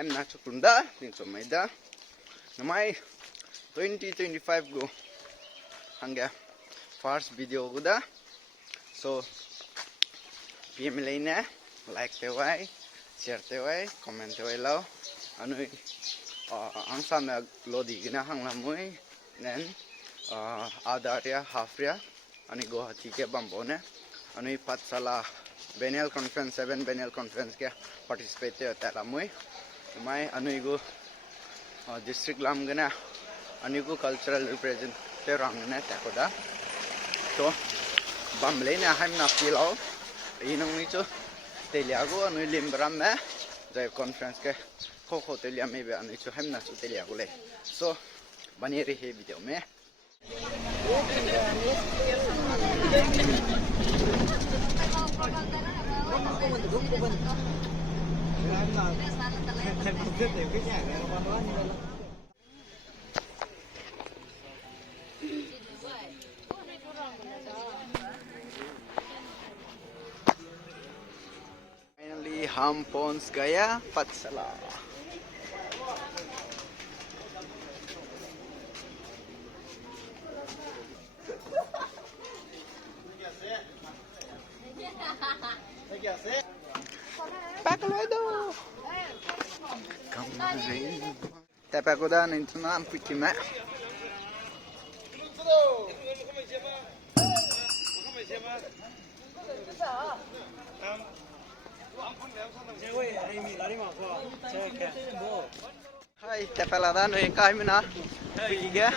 I'm not Chukunda, Ninso Maida. My 2025 go hanga first video guda. So PM laina like the way, share the way, comment the way low. Anu ang sama lodi gina hang lamui then adaria halfria ani go hati ke bambone anu patsala Biennial Conference 7 Biennial Conference ke participate होता lamui मैं अनुइगो district lam gana अनुइगो cultural representative rangna takoda तो bamle ने हम ना पिलाओ इनों में जो तेलियागो अनुइ लिम्बराम में जब conference के खो तेलिया में भी अनुइ जो हम ना जो तेलियागो ले so बने रही वीडियो में Finally हम पहुंच गया पत्सला Tapi aku dah nanti nak pergi mak. Hai, tapi lada nu yang kau mana? Pergi ke?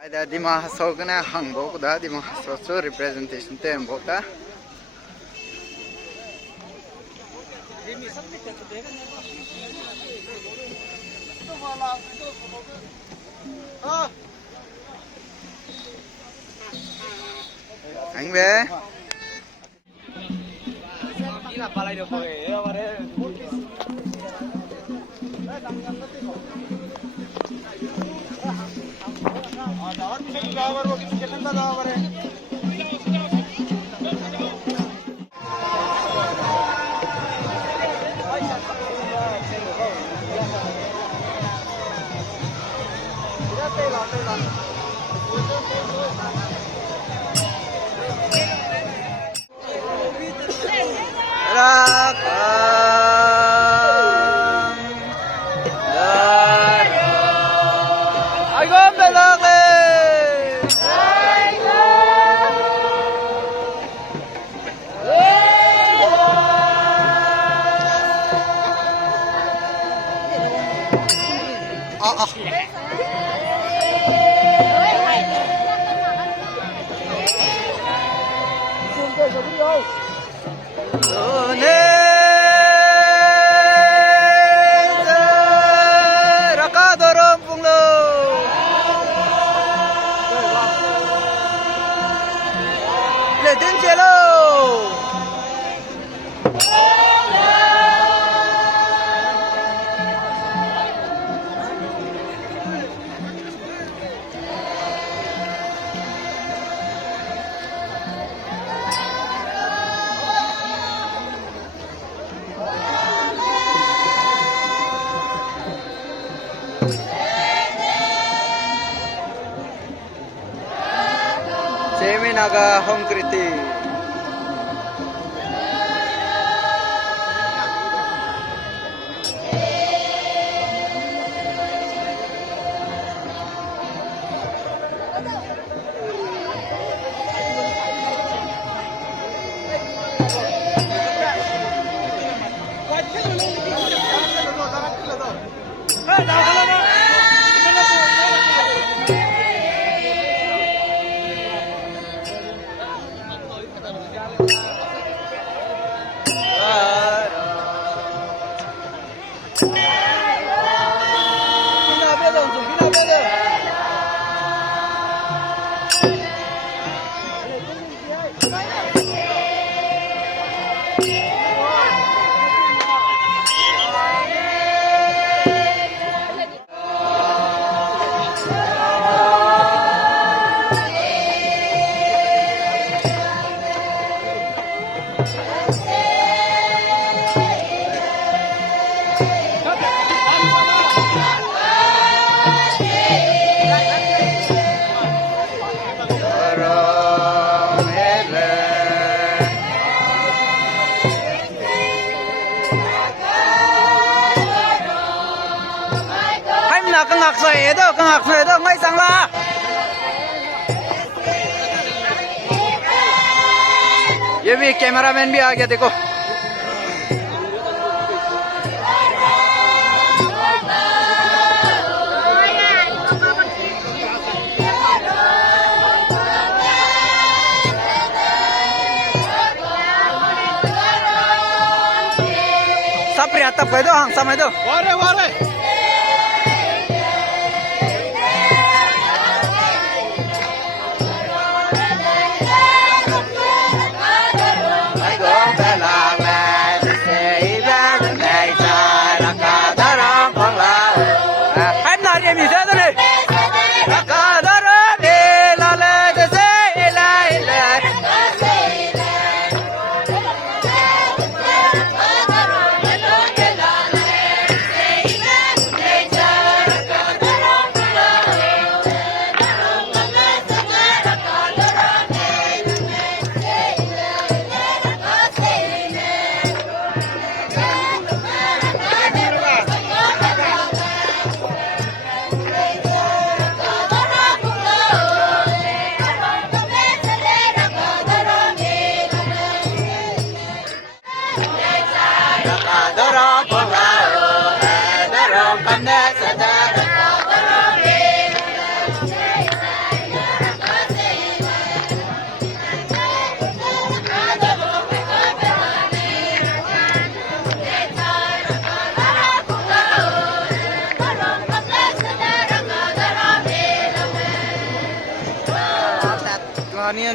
Ada di mahasiswa kena hangbok dah di mahasiswa representation tembok dah. Anh về. Naga Home Kriti ngak soi do ngai sang la ये भी cameraman भी आ गया देखो सब रियाता कह दो हाँ समझ दो वारे वारे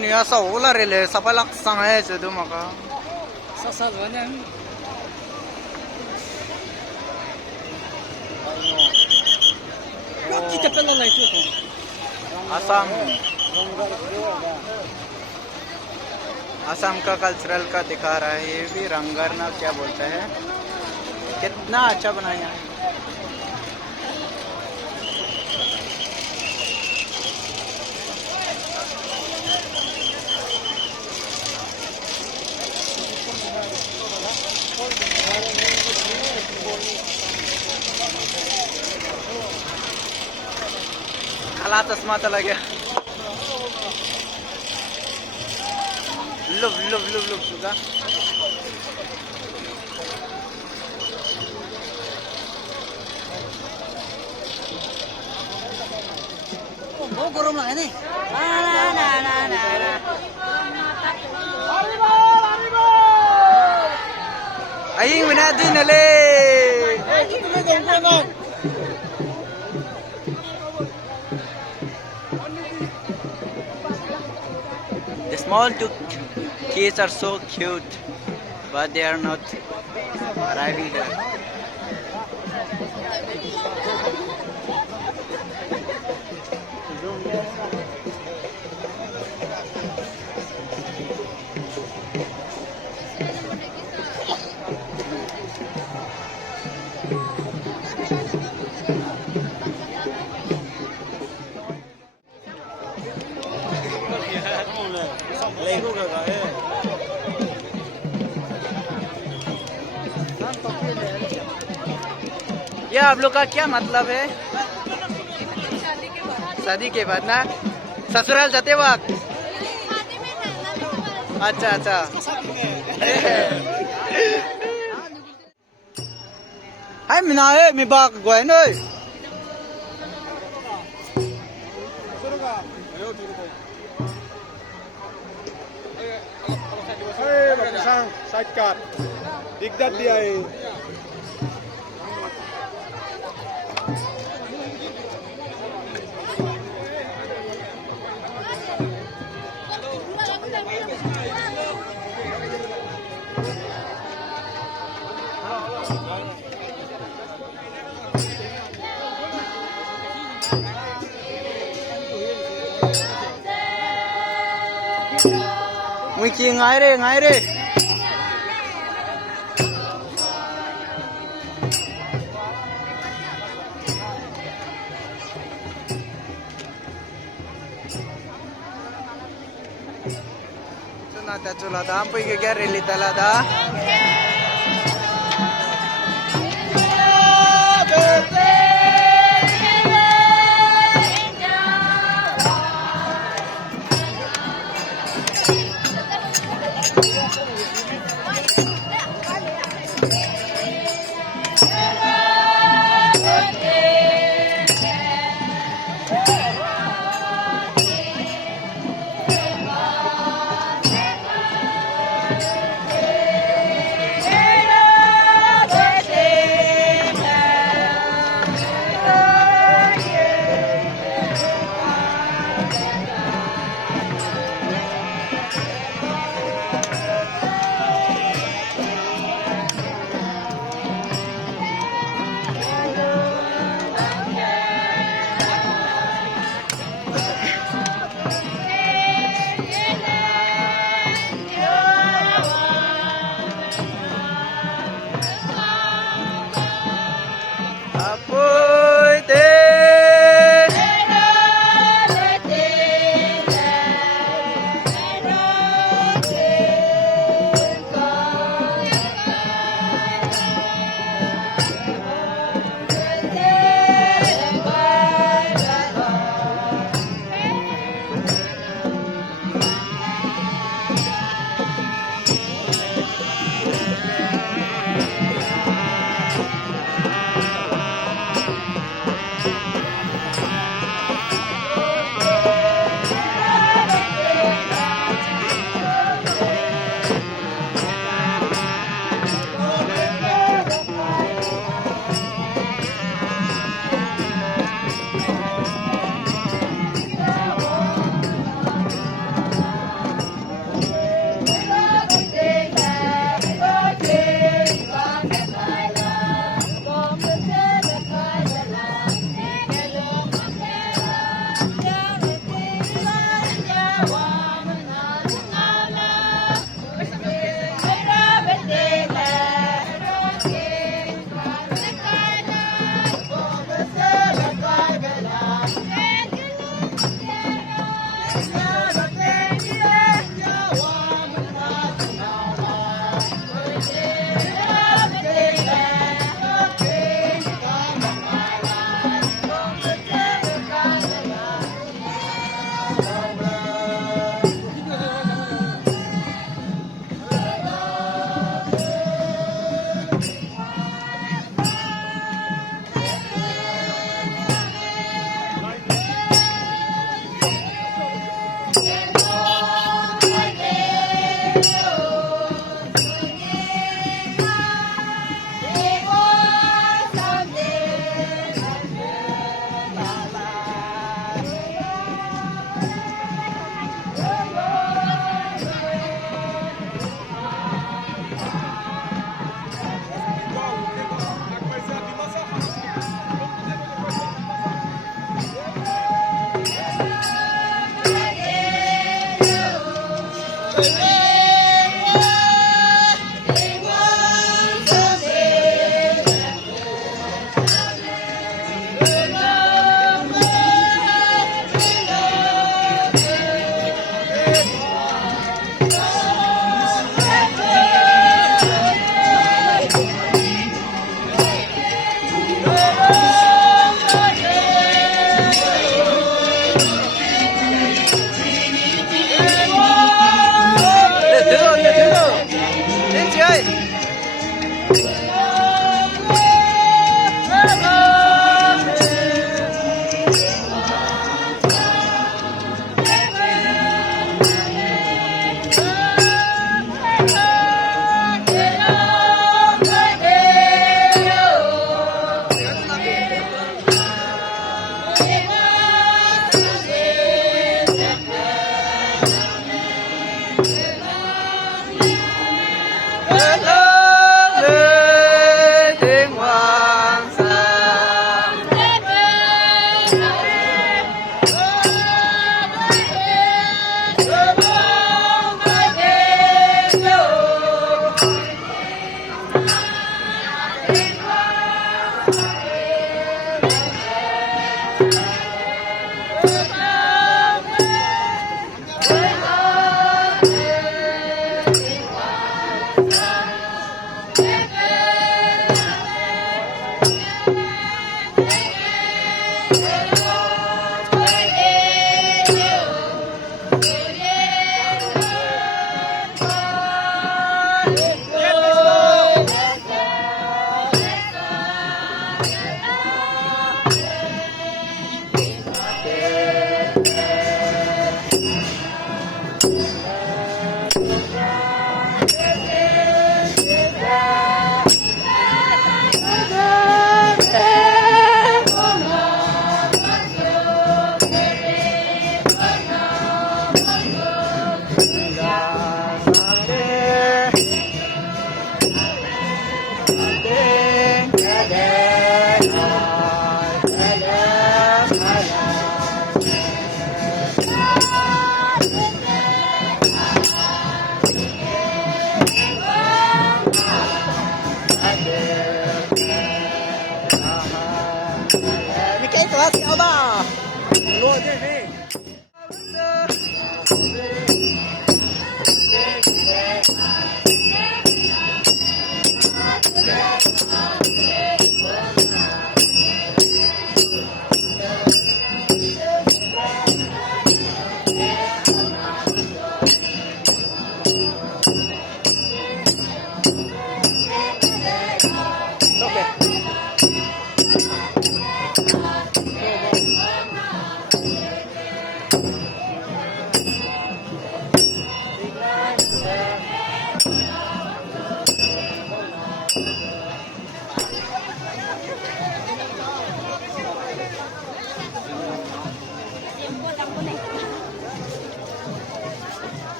Nia sa ular ile sa palak sangay sa dumaka. Sa ganyan. Kita pala na ito. Assam का कल्चरल का दिखा रहा है ये भी रंगरना क्या बोलते हैं कितना अच्छा बनाया है खाला चश्मा चला गया लुप लुप लुप लुप सुगा बहुत गरम लगे नहीं aying minadi nale the small two kids are so cute but they are not arriving there ये आप लोग का क्या मतलब है शादी के बाद ना ससुराल जाते वक्त अच्छा अच्छा हाय मिना है मी बाग गोय नोय Sidecar. Digdat dia eh. Mui ngai re Chulada, ampai ke kya reli talada.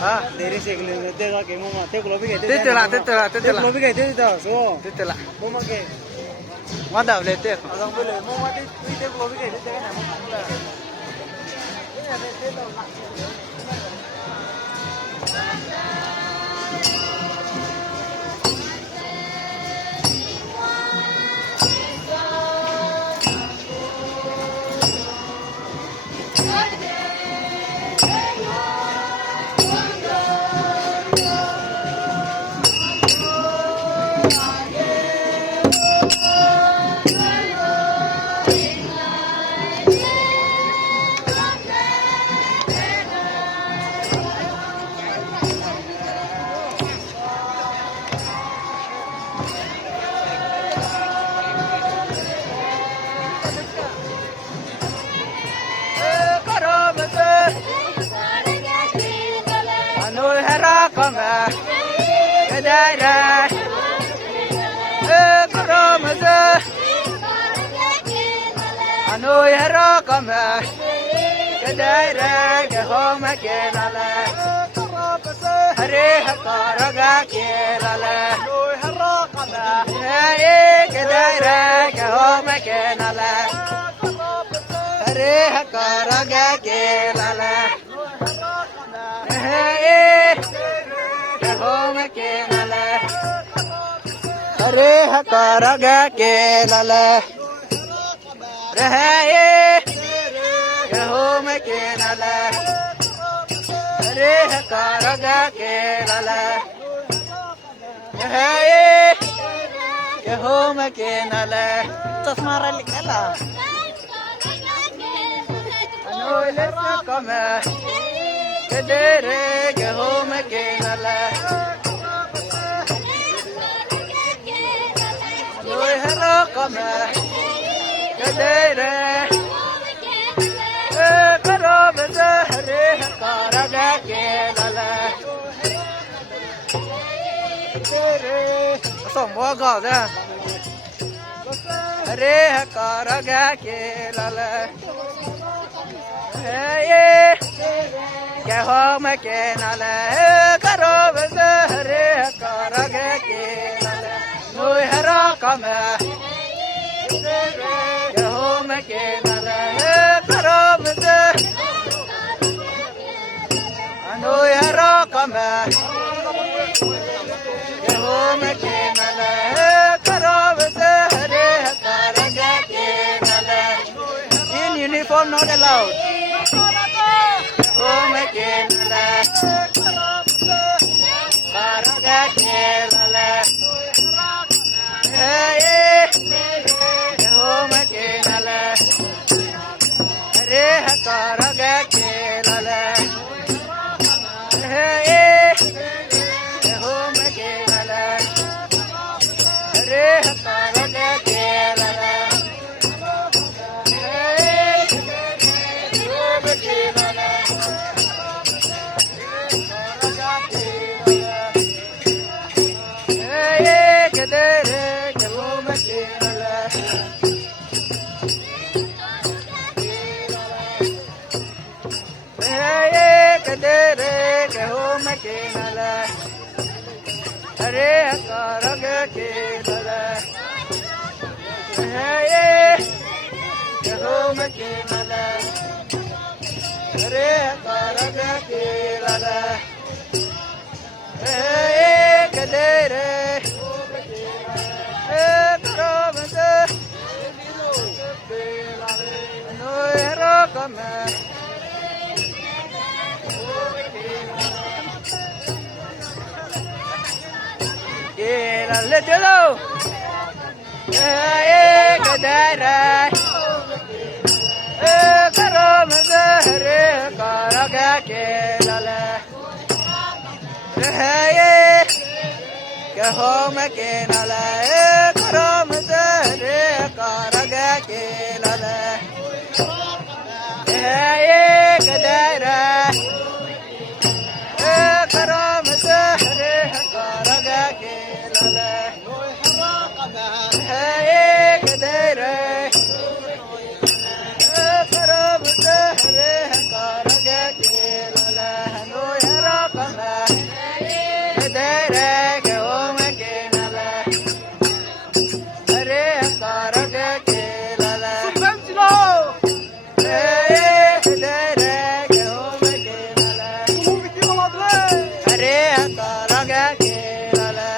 Ha, Dari segala itu kan kayak mau mati, kalau begitu. tetela. Kalau begitu itu, so. Tetela. Mau makan. Wada boleh teh. Agang boleh. Mau mati, itu kalau begitu jangan mau makan. Anu hera kama kedara koromza anu hera kama kedara gehoma kenala hare hakaraga kela la la hey kedara ke ho me ke na la re karaga ke la la hey ke ho me ke na la re karaga ke la la re ke ho me ke na la re karaga ke la la hey ke ho me ke na la चश्मा रली केला anoy les kama ke dere ke ho me ke na la anoy hero kama ke dere karo beza re karaga ke la la som bo ga da re karaga ke la la hey ke ho me ke na la karo beza re karaga ke la la noy hara kama ke ho me ke na la karo beza noy hara kama ke ho me ke na la karo beza re karaga ke la la in uniform not allowed ho me ke na la karaga ke la la hey ho me ke na la re karaga ke la la hey ho me ke na la re karaga ke la la hey ho me ke na la karaga ke la la hey ke dere ke ho me ke na la hey ke dere ke ho me ke na la re karaga ke la la hey ke ho me ke na la re karaga ke la la hey ke dere karo beza no hero kama la le chalo ke dara karo beza re karaga ke la la hey ke ho me ke na la karo beza re karaga ke la la hey ke dara karo beza re karaga ke la la hey ke dara karo beza re karaga ke la la no hero kama ke dara ke ho me ke na la re karaga ke la la hey ke dara ke ho me ke na la re karaga ke la la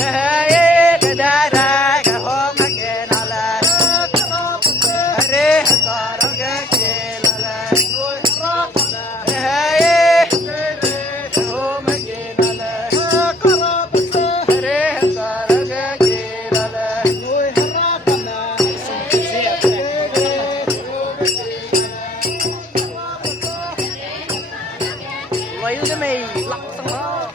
hey ke dara ke ho me ke na la re karaga ke la la hey ke ho me ke na la re karaga ke la la lấy cái mì lọc xong đó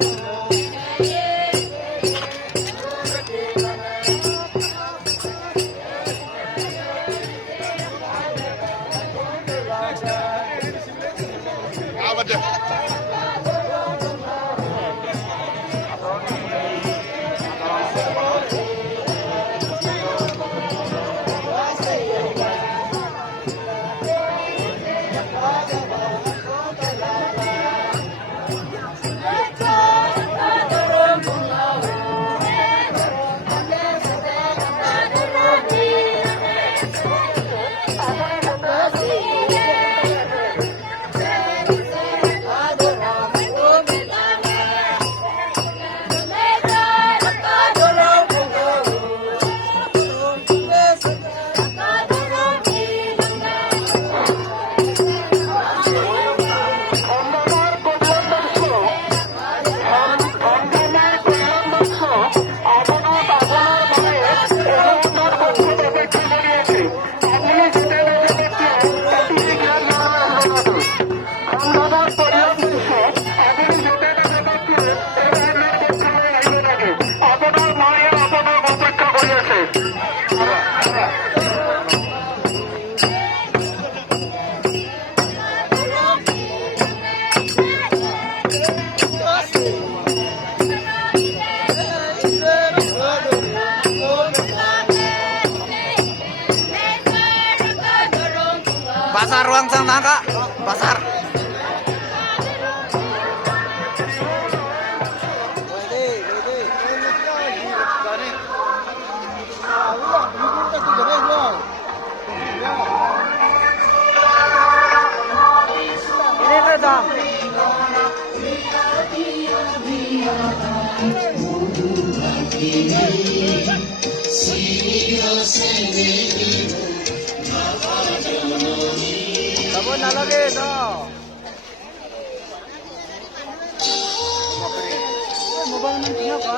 pasar ruang sana kak, pasar. Ini datang. Sabon na lagi ito. Mobile man tingnan ka.